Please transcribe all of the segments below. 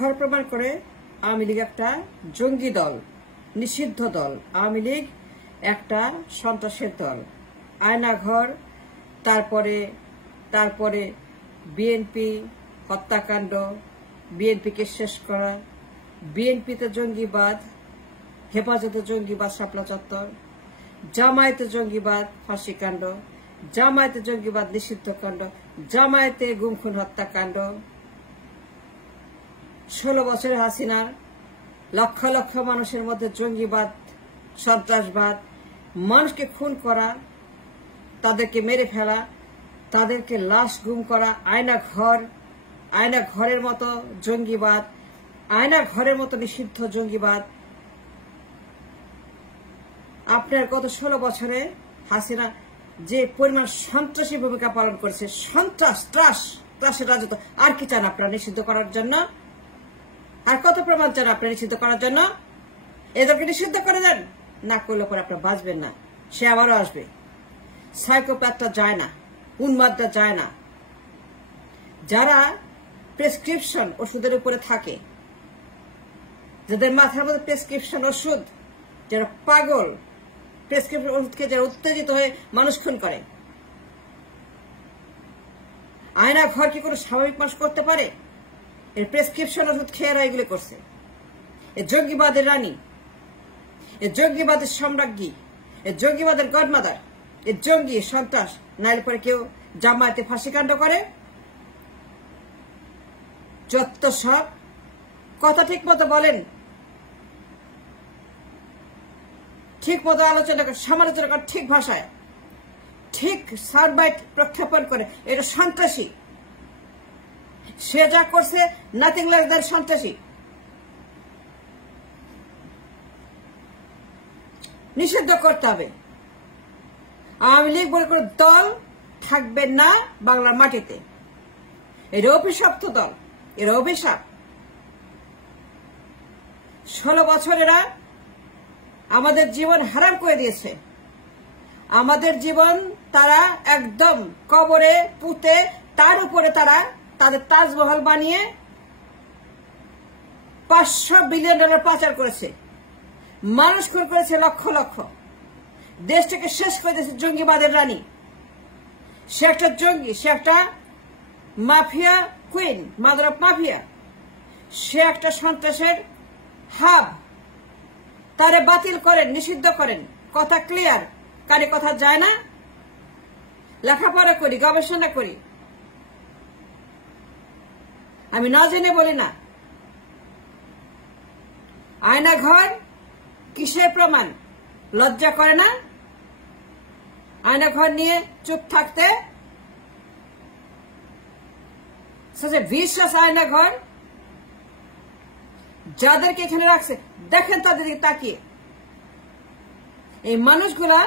ঘর প্রমাণ করে আওয়ামী লীগ একটা জঙ্গি দল, নিষিদ্ধ দল। আওয়ামী লীগ একটা সন্ত্রাসের দল। আয়নাঘর, তারপরে বিএনপি হত্যাকাণ্ড, বিএনপিকে শেষ করা, বিএনপিতে জঙ্গিবাদ, হেফাজতে জঙ্গিবাদ শাপলা চত্বর, জামায়াতে জঙ্গিবাদ ফাঁসিকাণ্ড, জামায়াতে জঙ্গিবাদ নিষিদ্ধ কাণ্ড, জামায়াতে গুম খুন হত্যাকাণ্ড, 16 বছরের হাসিনার লক্ষ লক্ষ মানুষের মধ্যে জঙ্গিবাদ, সন্ত্রাসবাদ, মানুষকে খুন করা, তাদেরকে মেরে ফেলা, তাদেরকে লাশ গুম করা, আয়না ঘরের মতো জঙ্গিবাদ, আয়না ঘরের মতো নিষিদ্ধ জঙ্গিবাদ। আপনার গত 16 বছরে হাসিনা যে পরিমাণ সন্ত্রাসী ভূমিকা পালন করেছে, ত্রাসের রাজত্ব, আর কি চান আপনারা নিষিদ্ধ করার জন্য? আর কত প্রমাণ চান আপনারা নিষিদ্ধ করার জন্য? এদেরকে নিষিদ্ধ করে দেন, না করলে পরে আপনারা বাঁচবেন না। সে আবারও আসবে। সাইকোপ্যাথটা যায় না, উন্মাদটা যায় না। যারা প্রেসক্রিপশন ওষুধের উপরে থাকে, যাদের মাথার মধ্যে প্রেসক্রিপশন ওষুধ, যারা পাগল, প্রেসক্রিপশন ওষুধকে যারা উত্তেজিত হয়ে মানুষ খুন করে। আয়না ঘর কি কোনো স্বাভাবিক মানুষ করতে পারে? এর প্রেসক্রিপশন ওষুধ খেয়ে এরা এগুলো করছে। এ জঙ্গিবাদের রানী, এ জঙ্গিবাদের সম্রাজ্ঞী, এ জঙ্গিবাদের গডমাদার, এ জঙ্গি সন্ত্রাস। নাইলে পরে কেউ জামায়াতে ফাঁসিকাণ্ড করে? যত সব কথা ঠিক মতো বলেন, ঠিক মতো আলোচনা করে, সমালোচনা করে, ঠিক ভাষায়, ঠিক সাউন্ড বাইট প্রক্ষেপণ করে। এটা সন্ত্রাসী। সে যা করছে নাথিং লাইক দ্যাট সন্ত্রাসী। নিষিদ্ধ করতে হবে। আওয়ামী লীগ বলে কোনো দল থাকবে না বাংলার মাটিতে। এর অভিশপ্ত দল, এর অভিশাপ। 16 বছর এরা আমাদের জীবন হারাম করে দিয়েছে। আমাদের জীবন তারা একদম কবরে পুঁতে, তার উপরে তারা তাদের তাজমহল বানিয়ে $500 বিলিয়ন পাচার করেছে। মানুষ খুন করেছে লক্ষ লক্ষ। দেশটাকে শেষ করে দিয়েছে জঙ্গিবাদের রানী। সে একটা জঙ্গি, সে একটা mafia queen, mother of mafia. সে একটা সন্ত্রাসের হাব। তারে বাতিল করেন, নিষিদ্ধ করেন। কথা ক্লিয়ার? কানে কথা যায় না? লেখাপড়া করি, গবেষণা করি। আমি না জেনে বলি না। আয়না ঘর কিসের প্রমাণ? লজ্জা করে না আয়না ঘর নিয়ে চুপ থাকতে? বিশ্বাস আয়না ঘর যাদেরকে এখানে রাখছে, দেখেন তাদের দিকে তাকিয়ে। এই মানুষগুলা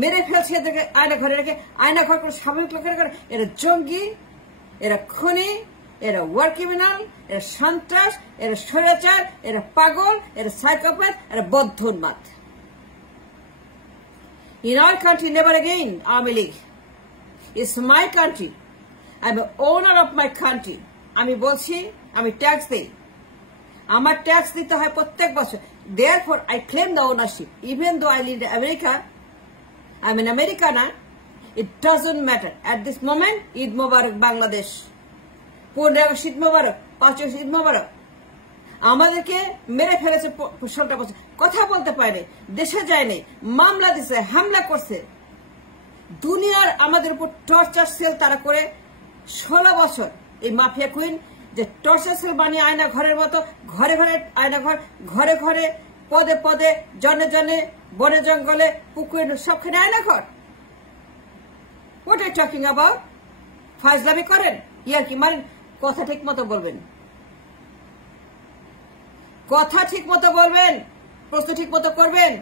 মেরে ফেলছে এদেরকে আয়না ঘরে রেখে। আয়না ঘর করে স্বাভাবিক লোকের করে। এরা জঙ্গি, এরা খুনি, এরা ওয়ার ক্রিমিনাল, এরা সন্ত্রাস, এরা স্বৈরাচার, এরা পাগল, এরা সাইকোপ্যাথ, এরা বদ্ধ উন্মাদ। In our country, never again, Army League. It's my country. I'm an owner of my country. আমি বলছি, আমি ট্যাক্স দিই। আমার ট্যাক্স দিতে হয় প্রত্যেক বছর। Therefore, I claim the ownership. Even though I live in America, I'm in America now. It doesn't matter. At this moment, Eid Mubarak, Bangladesh. 15 আগস্ট ঈদ মোবারক, 5 আগস্ট ঈদ মোবারক। আমাদেরকে মেরে ফেলেছে 16টা বছর। কথা বলতে পারে, দেশে যায়নি, মামলা দিছে, হামলা করছে। দুনিয়ার আমাদের উপর টর্চার সেল তারা করে 16 বছর। এই মাফিয়া কুইন যে টর্চার সেল বানিয়ে আয়না ঘরের মতো ঘরে ঘরে আয়না ঘর, ঘরে ঘরে, পদে পদে, জনে জনে, বনে জঙ্গলে, পুকুরে, সবখানে আয়না ঘর। What are talking about? ফাজলামি করেন, ইয়ার কি মারেন? কথা ঠিক মতো বলবেন, কথা ঠিক মতো বলবেন, প্রশ্ন ঠিক মতো করবেন।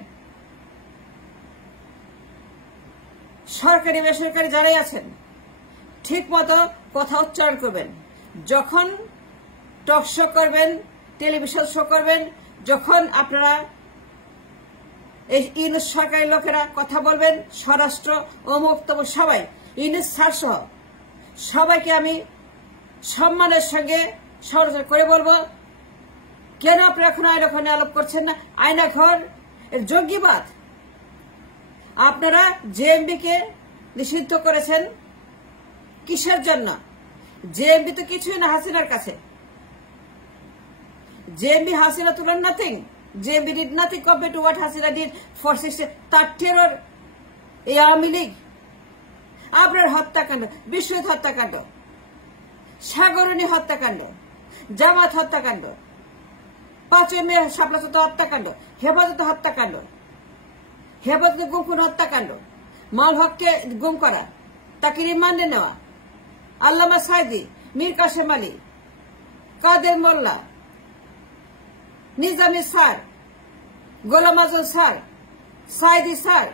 সরকারি বেসরকারি যারাই আছেন, ঠিক মতো কথা উচ্চারণ করবেন। যখন টক শো করবেন, টেলিভিশন শো করবেন, যখন আপনারা এই ইউনুস সরকারি লোকেরা কথা বলবেন, স্বরাষ্ট্র অমুক তমুক সবাই, ইউনুস স্যার সহ সবাইকে আমি সম্মানের সঙ্গে সমালোচনা করে বলবো, কেন আপনারা এখন আয়না ঘর আলাপ করছেন না? আয়না ঘর জঙ্গিবাদ। আপনারা জেএমবি কে নিষিদ্ধ করেছেন কিসের জন্য? জেএমবি তো কিছুই না হাসিনার কাছে। জেএমবি হাসিনা তুলেন nothing. JMB did nothing compare to what Hasina did for 60 তার টেরর এই আওয়ামী লীগ। আপনার হত্যাকাণ্ড, বিশ্বজিৎ হত্যাকাণ্ড, সাগরণী হত্যাকাণ্ড, জামাত হত্যাকাণ্ড, 5 মে শাপলা চত্বর হত্যাকাণ্ড, হেফাজতে হত্যাকাণ্ড, হেফাজতে গুমখুন হত্যাকাণ্ড, মাল হককে গুম করা, তাকে রিমান্ডে নেওয়া, আল্লামা সাইদি, মীর কাসেম আলী, কাদের মোল্লা, Nizami sir, Golam Azam sir, Sayeedi sir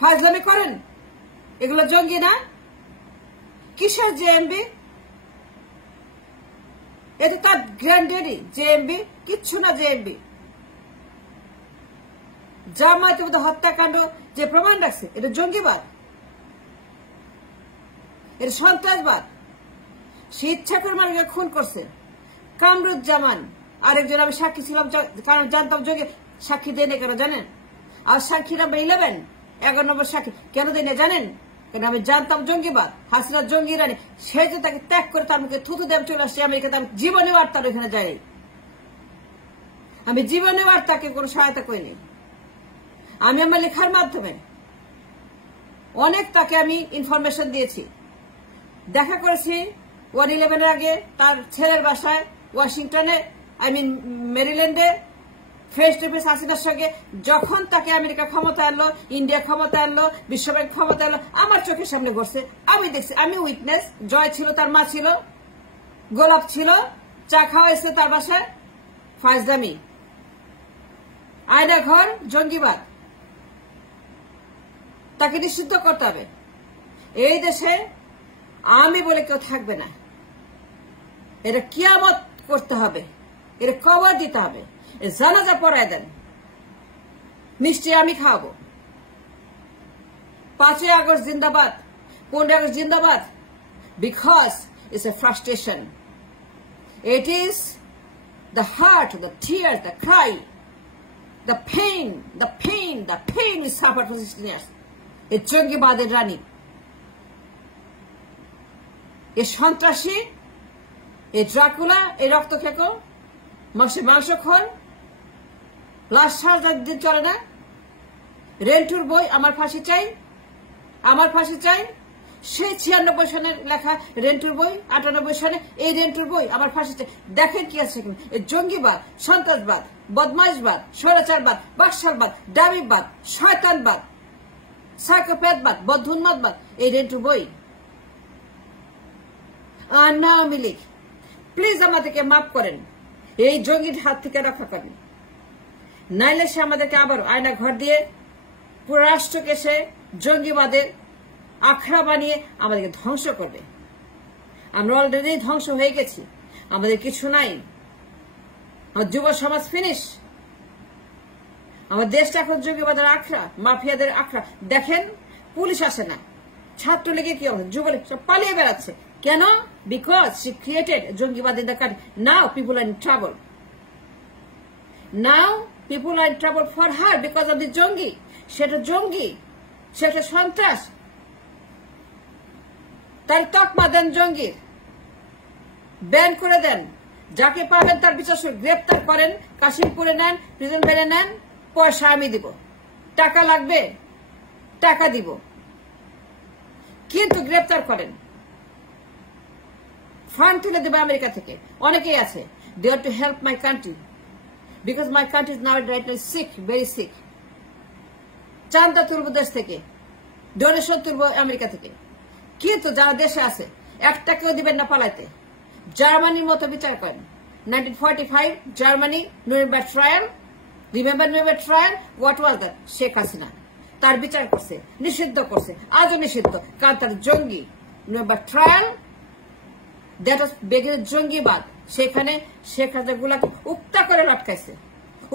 ফাজলামি করেন। এগুলো জঙ্গি না? কিসের জেএমবি? এটা তার গ্র্যান্ডেডি। জেএমবি কিচ্ছু না। জেএমবি জামায়াতের মধ্যে হত্যাকাণ্ড যে প্রমাণ রাখছে, এটা জঙ্গিবাদ, এটা সন্ত্রাসবাদ। সে ইচ্ছা করে মানুষকে খুন করছে। কামরুজ্জামান আরেকজন, আমি সাক্ষী ছিলাম, কারণ জানতাম জঙ্গি। সাক্ষী দেয় না কেন জানেন? আর সাক্ষী নাম্বার 11 নম্বর সাক্ষী কেন দেয় না জানেন? কেন আমি জানতাম জঙ্গিবাদ, হাসিনা জঙ্গি রানী। সে যে তাকে ত্যাগ করে তার মুখে থুতু দেব চলে আসছে আমেরিকাতে। আমি জীবনেও আর তার ওখানে যাই, আমি জীবনেও আর তাকে কোনো সহায়তা করিনি। আমি আমার লেখার মাধ্যমে অনেক তাকে আমি ইনফরমেশন দিয়েছি। দেখা করেছি 1/11 আগে তার ছেলের বাসায় ওয়াশিংটনে, মেরিল্যান্ডে, ফেস টু ফেস হাসিনার সঙ্গে। যখন তাকে আমেরিকা ক্ষমতা আনলো, ইন্ডিয়া ক্ষমতা আনলো, বিশ্বব্যাংক ক্ষমতা আনলো, আমার চোখের সামনে বসছে, আমি দেখছি, আমি উইটনেস। জয় ছিল, তার মা ছিল, গোলাপ ছিল, চা খাওয়া এসছে তার বাসায়। ফাজলামি, আয়না ঘর জঙ্গিবাদ, তাকে নিষিদ্ধ করতে হবে। এই দেশে আমি বলে কেউ থাকবে না। এটা কিয়ামত করতে হবে, এটা কবর দিতে হবে, জানাজা পড়ায় দেন, মিষ্টি আমি খাওয়াবো। 5 আগস্ট জিন্দাবাদ, 15 আগস্ট জিন্দাবাদ, because it's a frustration. It is the hurt, the tear, the cry, the pain is suffer for 16 years। এ জঙ্গিবাদের রানী, এ সন্ত্রাসী, এ ড্রাকুলা, এই রক্ত খেকো, মাংসখোর, লাশ সারার দিন চলে না। রেন্টুর বই, আমার ফাঁসি চাই, আমার ফাঁসি চাই। সেই 96 সনের লেখা রেন্টুর বই, 98 সনে এই রেন্টুর বই, আমার ফাঁসি চাই। দেখেন কি আছে এখানে? এই জঙ্গিবাদ, সন্ত্রাসবাদ, বদমাইশবাদ, স্বৈরাচারবাদ, বাকশালবাদ, ডাবিবাদ, শয়তানবাদ, সাইকোপ্যাথবাদ, বদ্ধুন্মাদবাদ, এই রেন্টুর বই। আর না আওয়ামী লীগ, প্লিজ আমাদেরকে মাফ করেন, এই জঙ্গির হাত থেকে রক্ষা করেন। নাইলে সে আমাদেরকে আবার আয়না ঘর দিয়ে পুরো রাষ্ট্রকে সে জঙ্গিবাদের আখড়া বানিয়ে আমাদেরকে ধ্বংস করবে। আমরা অলরেডি ধ্বংস হয়ে গেছি, আমাদের কিছু নাই। আমার যুব সমাজ ফিনিশ। আমার দেশটা এখন জঙ্গিবাদের আখড়া, মাফিয়াদের আখড়া। দেখেন পুলিশ আসে না, ছাত্রলীগে কি অবস্থা, যুবলীগ সব পালিয়ে বেড়াচ্ছে। কেন? বিকজ she created জঙ্গিবাদ in the country. Now people are in trouble. Now people are in trouble for her because of the জঙ্গি। সেটা জঙ্গি, সেটা সন্ত্রাস। তার তকমা দেন জঙ্গির, ব্যান করে দেন। যাকে পাবেন তার বিচার গ্রেপ্তার করেন, কাশিমপুরে নেন, প্রিজন ভ্যানে নেন, পয়সা আমি দিব। টাকা লাগবে, টাকা দিব, কিন্তু গ্রেপ্তার করেন। ফান্ড তুলে দেবে আমেরিকা থেকে, অনেকেই আছে। They are to help my country because my country is now right now sick, very sick. চান্দা তুলব দেশ থেকে, ডোনেশন তুলব আমেরিকা থেকে, কিন্তু যারা দেশে আছে একটাকেও দিবেন না পালাইতে। জার্মানির মতো বিচার করেন। 1945 Germany, Nuremberg trial, remember Nuremberg trial, what was that? Sheikh Hasina তার বিচার করছে, নিষিদ্ধ করছে, আজও নিষিদ্ধ, কারণ তার জঙ্গি। নুরেমবার্গ ট্রায়াল, দ্যাট ওয়াজ বেগের জঙ্গিবাদ। সেখানে শেখ হাসিনা গুলাকে উক্তা করে লটকাইছে,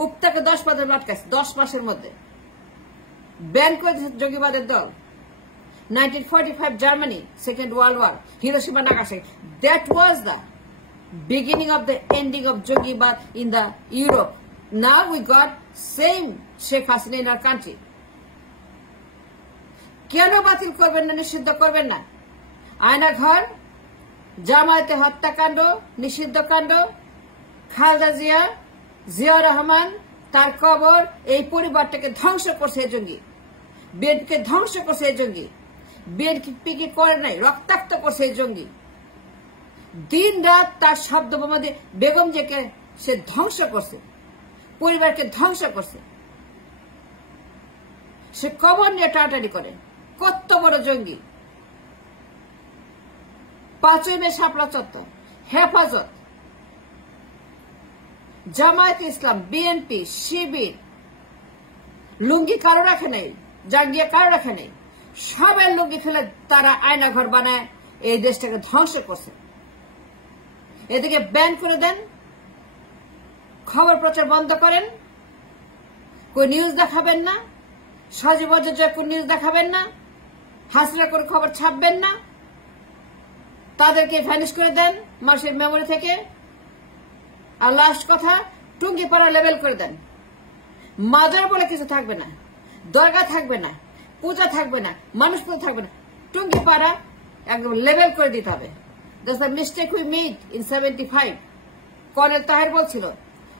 উক্তাকে 10 মাস লটকাইছে, 10 মাসের মধ্যে ব্যান করে দিয়েছে জঙ্গিবাদের দল। 1945 Germany, Second World War, Hiroshima, Nagasaki. That was the beginning of the ending of Jangibad in the Europe. Now we got same Sheikh Hasina in our country. কেন বাতিল করবেন না, নিষিদ্ধ করবেন না? আয়না ঘর, জামায়াতে হত্যাকাণ্ড, নিষিদ্ধ কাণ্ড, খালেদা জিয়া, জিয়া রহমান, তার কবর, এই পরিবারটাকে ধ্বংস করছে এই জঙ্গি। বিএনপিকে ধ্বংস করছে এই জঙ্গি। বিএনপিকে করে নাই, রক্তাক্ত করছে এই জঙ্গি। দিন রাত তার শব্দ বোমা দিয়ে বেগম জিয়াকে সে ধ্বংস করছে, পরিবারকে ধ্বংস করছে। সে কবর নিয়ে টাটারি করে। কত বড় জঙ্গি! 5ই মে শাপলা চত্বর, হেফাজত, জামায়াত ইসলাম, বিএনপি, শিবির, লুঙ্গি কারো রাখে নাই, জাঙ্গিয়া কারো রাখে নাই, সবাই লুঙ্গি ফেলে তারা আয়না ঘর বানায় এই দেশটাকে ধ্বংস করছে। এদিকে ব্যান করে দেন, খবর প্রচার বন্ধ করেন, কোন নিউজ দেখাবেন না, সজীব কোন নিউজ দেখাবেন না, হাসিনা করে খবর ছাপবেন না, তাদেরকে ভ্যানিশ করে দেন মানুষের মেমোরি থেকে। আর লাস্ট কথা, টুঙ্গিপাড়া লেভেল করে দেন। মাজার বলে কিছু থাকবে না, দরগা থাকবে না, পূজা থাকবে না, মানুষ পূজা থাকবে না, টুঙ্গিপাড়া একদম লেভেল করে দিতে হবে। That's the mistake we made in 75। Colonel Taher বলছিল,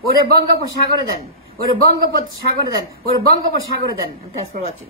ওরে বঙ্গোপসাগরে দেন, ওরে বঙ্গোপসাগরে দেন, ওরে বঙ্গোপসাগরে দেন। Thanks for watching.